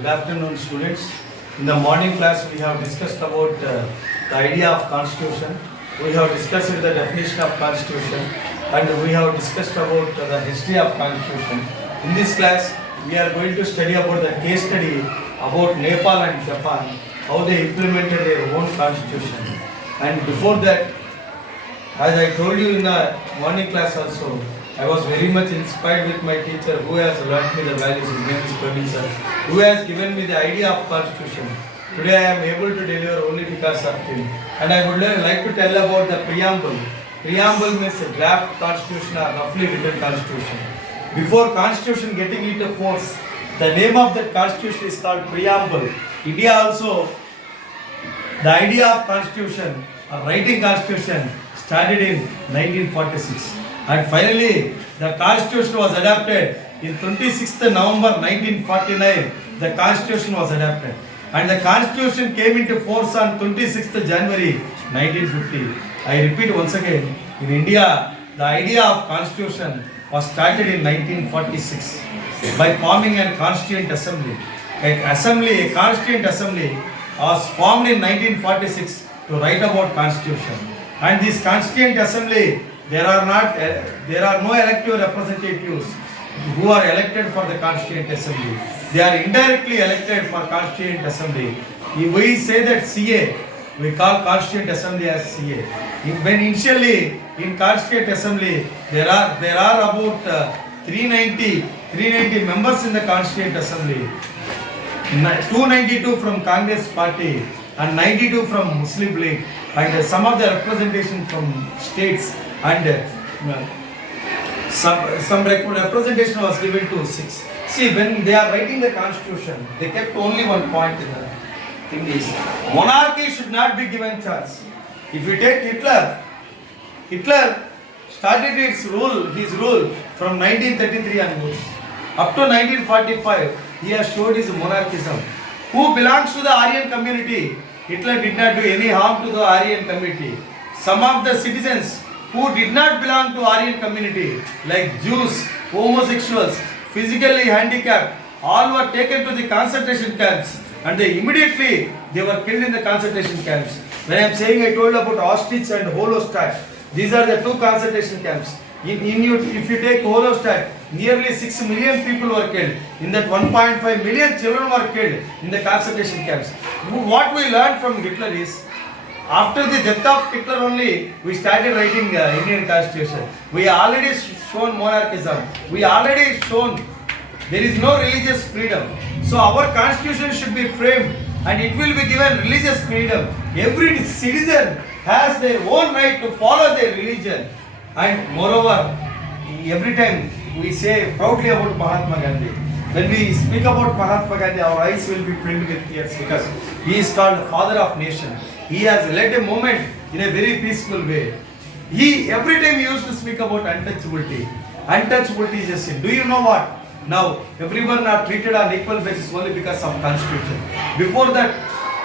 Good afternoon, students. In the morning class, we have discussed about the idea of Constitution. We have discussed the definition of Constitution, and we have discussed about the history of Constitution. In this class, we are going to study about the case study about Nepal and Japan, how they implemented their own Constitution. And before that, as I told you in the morning class also, I was very much inspired with my teacher who has learnt me the values. His name is Praveen sir, who has given me the idea of Constitution. Today I am able to deliver only because of him. And I would like to tell about the preamble. Preamble means a draft constitution or roughly written constitution. Before constitution getting into force, the name of that constitution is called preamble. India also, the idea of constitution or writing constitution started in 1946. And finally, the Constitution was adopted in 26th November 1949. The Constitution was adopted, and the Constitution came into force on 26th January 1950. I repeat once again: in India, the idea of Constitution was started in 1946 by forming a Constituent Assembly. A Constituent Assembly was formed in 1946 to write about Constitution, and this Constituent Assembly. There are no elective representatives who are elected for the Constituent Assembly. They are indirectly elected for Constituent Assembly. If we say that CA, we call Constituent Assembly as CA. When initially in Constituent Assembly, there are about 390 members in the Constituent Assembly. 292 from Congress Party and 92 from Muslim League, and some of the representation from states. And some representation was given to 6. See, when they are writing the Constitution, they kept only one point in the thing is, monarchy should not be given chance. If you take Hitler started his rule from 1933 onwards. Up to 1945, he has showed his monarchism. Who belongs to the Aryan community? Hitler did not do any harm to the Aryan community. Some of the citizens who did not belong to Aryan community, like Jews, homosexuals, physically handicapped, all were taken to the concentration camps, and they were killed in the concentration camps. When I am saying, I told about Auschwitz and Holostadt. These are the two concentration camps. If you take Holostadt, nearly 6 million people were killed. In that 1.5 million children were killed in the concentration camps. What we learned from Hitler is, after the death of Hitler only, we started writing Indian Constitution. We already shown monarchism. We already shown there is no religious freedom. So our Constitution should be framed and it will be given religious freedom. Every citizen has their own right to follow their religion. And moreover, every time we say proudly about Mahatma Gandhi. When we speak about Mahatma Gandhi, our eyes will be filled with tears because he is called the father of nation. He has led a movement in a very peaceful way. Every time he used to speak about untouchability. Untouchability is a sin. Do you know what? Now, everyone are treated on equal basis only because of Constitution. Before that,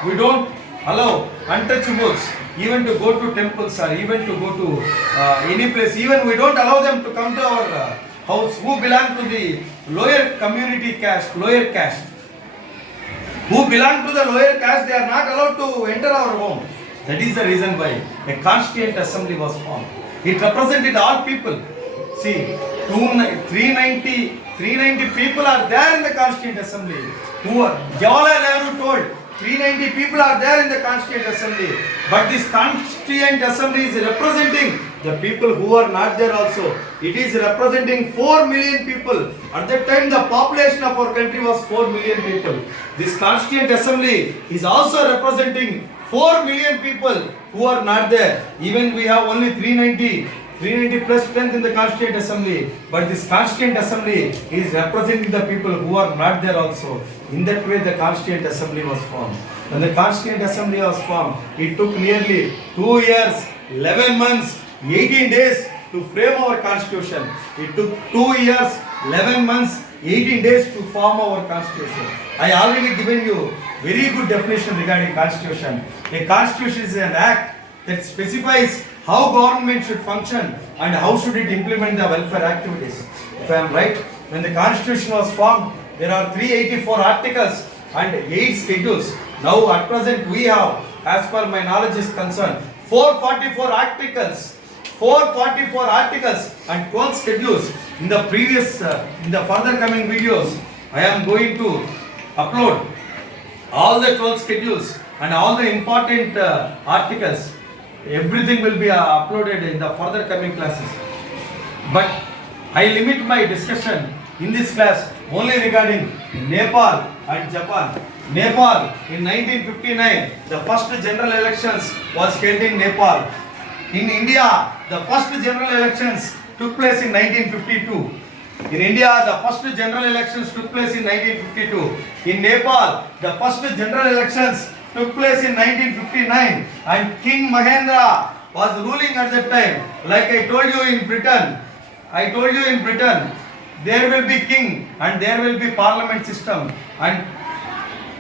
we don't allow untouchables even to go to temples or even to go to any place. Even we don't allow them to come to our house who belong to the lower community caste, lower caste. Who belong to the lower caste, they are not allowed to enter our home. That is the reason why a Constituent Assembly was formed. It represented all people. See, 390 people are there in the Constituent Assembly. Jawaharlal Nehru told, 390 people are there in the Constituent Assembly. But this Constituent Assembly is representing the people who are not there also. It is representing 4 million people. At that time, the population of our country was 4 million people. This Constituent Assembly is also representing 4 million people who are not there. Even we have only 390 plus strength in the Constituent Assembly. But this Constituent Assembly is representing the people who are not there also. In that way, the Constituent Assembly was formed. When the Constituent Assembly was formed, it took nearly 2 years, 11 months, 18 days to frame our Constitution. It took 2 years, 11 months, 18 days to form our Constitution. I already given you very good definition regarding Constitution. A Constitution is an act that specifies how government should function and how should it implement the welfare activities. If I am right, when the Constitution was formed, there are 384 articles and 8 schedules. Now at present we have, as per my knowledge is concerned, 444 articles, 444 articles and 12 schedules. In the previous, in the further coming videos, I am going to upload all the 12 schedules and all the important articles. Everything will be uploaded in the further coming classes. But I limit my discussion in this class only regarding Nepal and Japan. Nepal in 1959, the first general elections was held in Nepal. In India, the first general elections took place in 1952. In India, the first general elections took place in 1952. In Nepal, the first general elections took place in 1959, and King Mahendra was ruling at that time. Like I told you in Britain, there will be king and there will be parliament system, and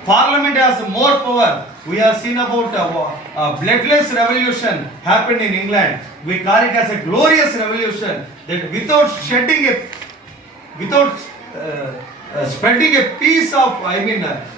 parliament has more power. We have seen about a bloodless revolution happened in England. We call it as a glorious revolution, that without spreading a piece of,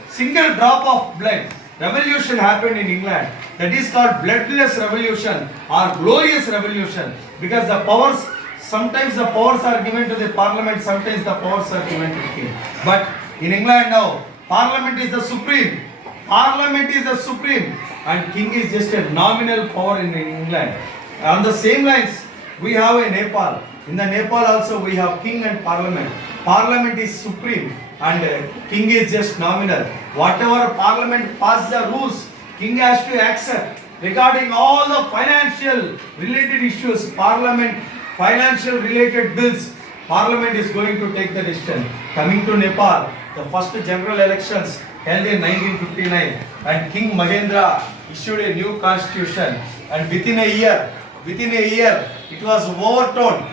single drop of blood, revolution happened in England. That is called bloodless revolution or glorious revolution, because the powers, sometimes the powers are given to the parliament, sometimes the powers are given to the king. But in England now, parliament is the supreme. Parliament is the supreme and king is just a nominal power in England. On the same lines, we have in Nepal. In the Nepal also we have king and parliament. Parliament is supreme and king is just nominal. Whatever parliament passes the rules, king has to accept. Regarding all the financial related issues, parliament, financial related bills, parliament is going to take the decision. Coming to Nepal, the first general elections held in 1959 and King Mahendra issued a new constitution, and within a year it was overturned.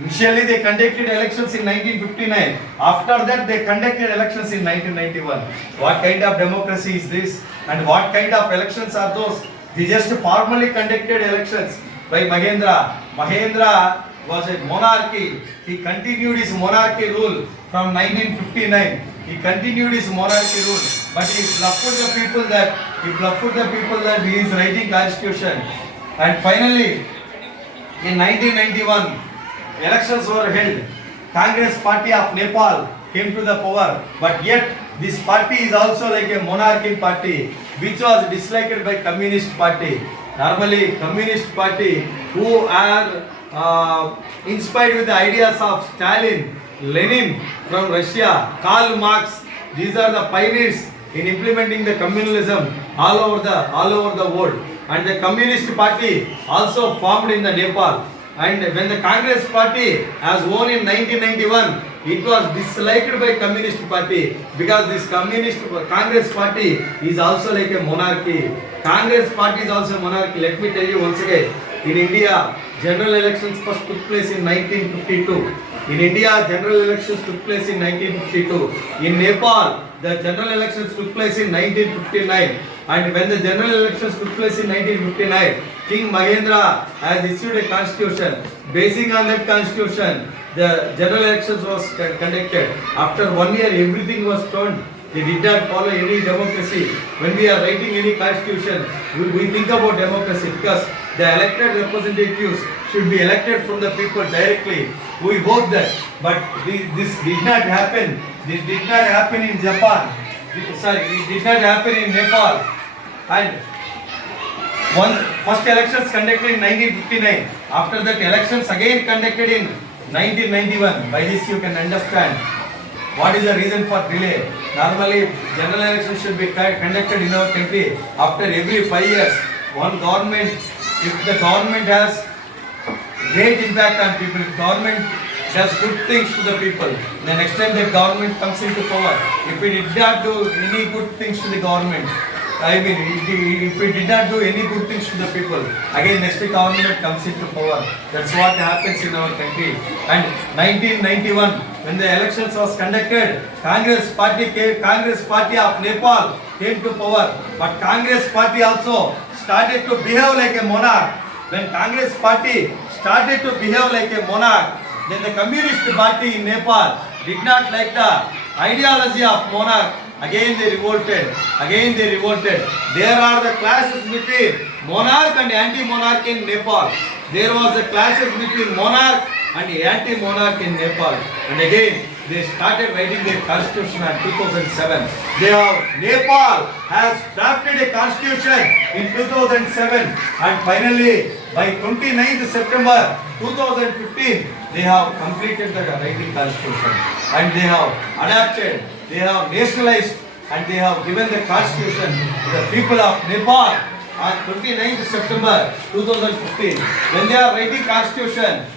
Initially they conducted elections in 1959. After that they conducted elections in 1991. What kind of democracy is this? And what kind of elections are those? They just formally conducted elections by Mahendra. Mahendra was a monarchy. He continued his monarchy rule from 1959. He continued his monarchy rule, but he bluffed the people that he is writing constitution. And finally, in 1991, elections were held. Congress Party of Nepal came to the power, but yet this party is also like a monarchy party, which was disliked by Communist Party. Normally, Communist Party, who are inspired with the ideas of Stalin, Lenin from Russia, Karl Marx, these are the pioneers in implementing the communalism all over the world. And the Communist Party also formed in the Nepal. And when the Congress Party has won in 1991, it was disliked by Communist Party, because this Congress Party is also like a monarchy. Congress Party is also a monarchy. Let me tell you once again, in India, general elections first took place in 1952. In India, general elections took place in 1952. In Nepal, the general elections took place in 1959. And when the general elections took place in 1959, King Mahendra has issued a constitution. Basing on that constitution, the general elections was conducted. After 1 year, everything was turned. They did not follow any democracy. When we are writing any constitution, we think about democracy, because the elected representatives should be elected from the people directly. We hope that, but this did not happen. This did not happen in Japan. It did not happen in Nepal. And first elections conducted in 1959. After that, elections again conducted in 1991. By this you can understand what is the reason for delay. Normally, general elections should be conducted in our country after every 5 years. One government, if the government has great impact on people, if government does good things to the people, the next time the government comes into power, if it did not do any good things to the government, if it did not do any good things to the people, again next government comes into power. That's what happens in our country. And 1991, when the elections was conducted, Congress Party of Nepal came to power. But Congress Party also started to behave like a monarch. When Congress Party started to behave like a monarch, then the Communist Party in Nepal did not like the ideology of monarch. Again they revolted. Again they revolted. There are the clashes between monarch and anti-monarch in Nepal. There was the clashes between monarch and anti-monarch in Nepal. And again they started writing their constitution in 2007. Nepal has drafted a constitution in 2007, and finally by 29th September 2015 they have completed the writing constitution, and they have adapted, they have nationalized, and they have given the constitution to the people of Nepal on 29th September 2015. When they are writing constitution,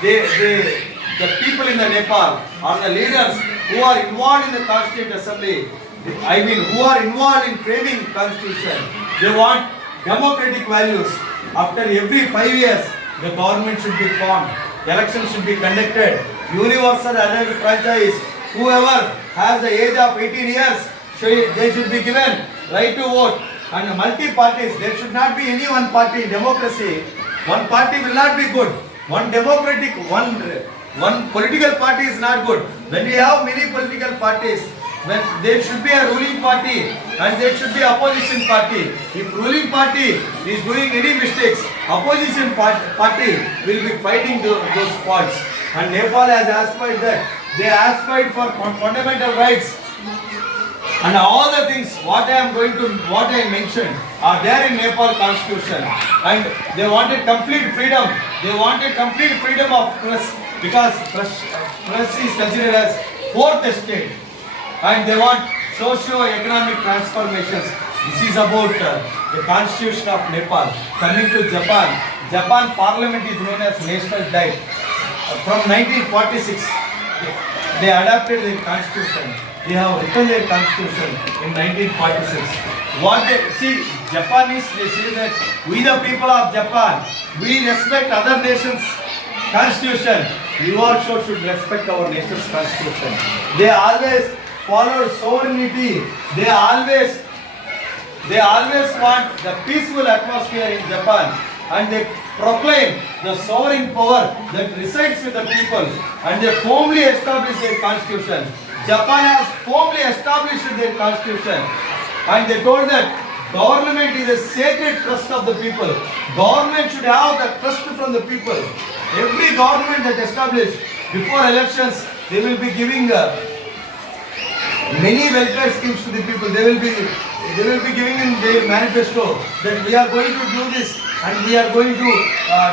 the people in the Nepal or the leaders who are involved in the Constituent Assembly, who are involved in framing constitution, they want democratic values. After every 5 years, the government should be formed, elections should be conducted, universal adult franchise. Whoever has the age of 18 years, they should be given right to vote. And multi-parties, there should not be any one party. Democracy, one party will not be good. One political party is not good. When we have many political parties, when there should be a ruling party and there should be opposition party. If ruling party is doing any mistakes, opposition party will be fighting those faults. And Nepal has aspired that. They aspired for fundamental rights. And all the things what I mentioned are there in Nepal constitution. And they wanted complete freedom. They wanted complete freedom of press, because press is considered as fourth estate. And they want socio-economic transformations. This is about the constitution of Nepal. Coming to Japan, Japan parliament is known as national diet. From 1946, they adopted their constitution. They have written their constitution in 1946. Japanese, they say that we the people of Japan, we respect other nations' constitution. You also should respect our nation's constitution. They always follow sovereignty. They always want the peaceful atmosphere in Japan, and they proclaim the sovereign power that resides with the people, and they firmly establish their constitution. Japan has firmly established their constitution, and they told that government is a sacred trust of the people. Government should have the trust from the people. Every government that established before elections, they will be giving many welfare schemes to the people. They will be giving in their manifesto that we are going to do this and we are going to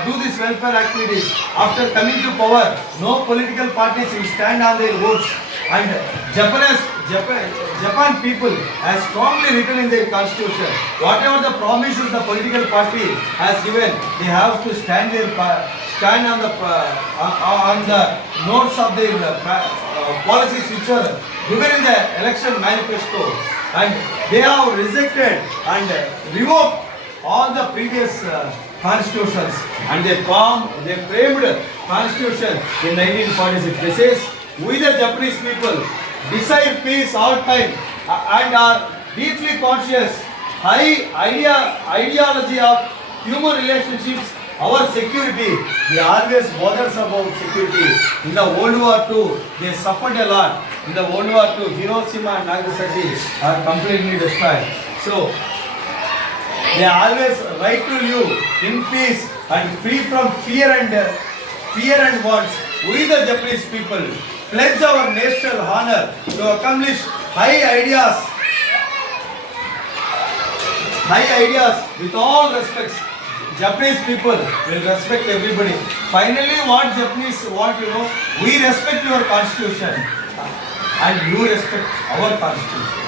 do this welfare activities. After coming to power, no political parties will stand on their votes. And Japan people has strongly written in their constitution, whatever the promises the political party has given, they have to stand on the notes of their policies which are given in the election manifesto. And they have rejected and revoked all the previous constitutions, and they framed constitution in 1946. They says, we the Japanese people desire peace all time and are deeply conscious high ideology of human relationships, our security. They always bothers about security. In the World War II, they suffered a lot. In the World War II, Hiroshima and Nagasaki are completely destroyed. So they always right to live in peace and free from fear and wants. We the Japanese people pledge our national honor to accomplish high ideas with all respects. Japanese people will respect everybody. Finally, what Japanese want, we respect your constitution and you respect our constitution.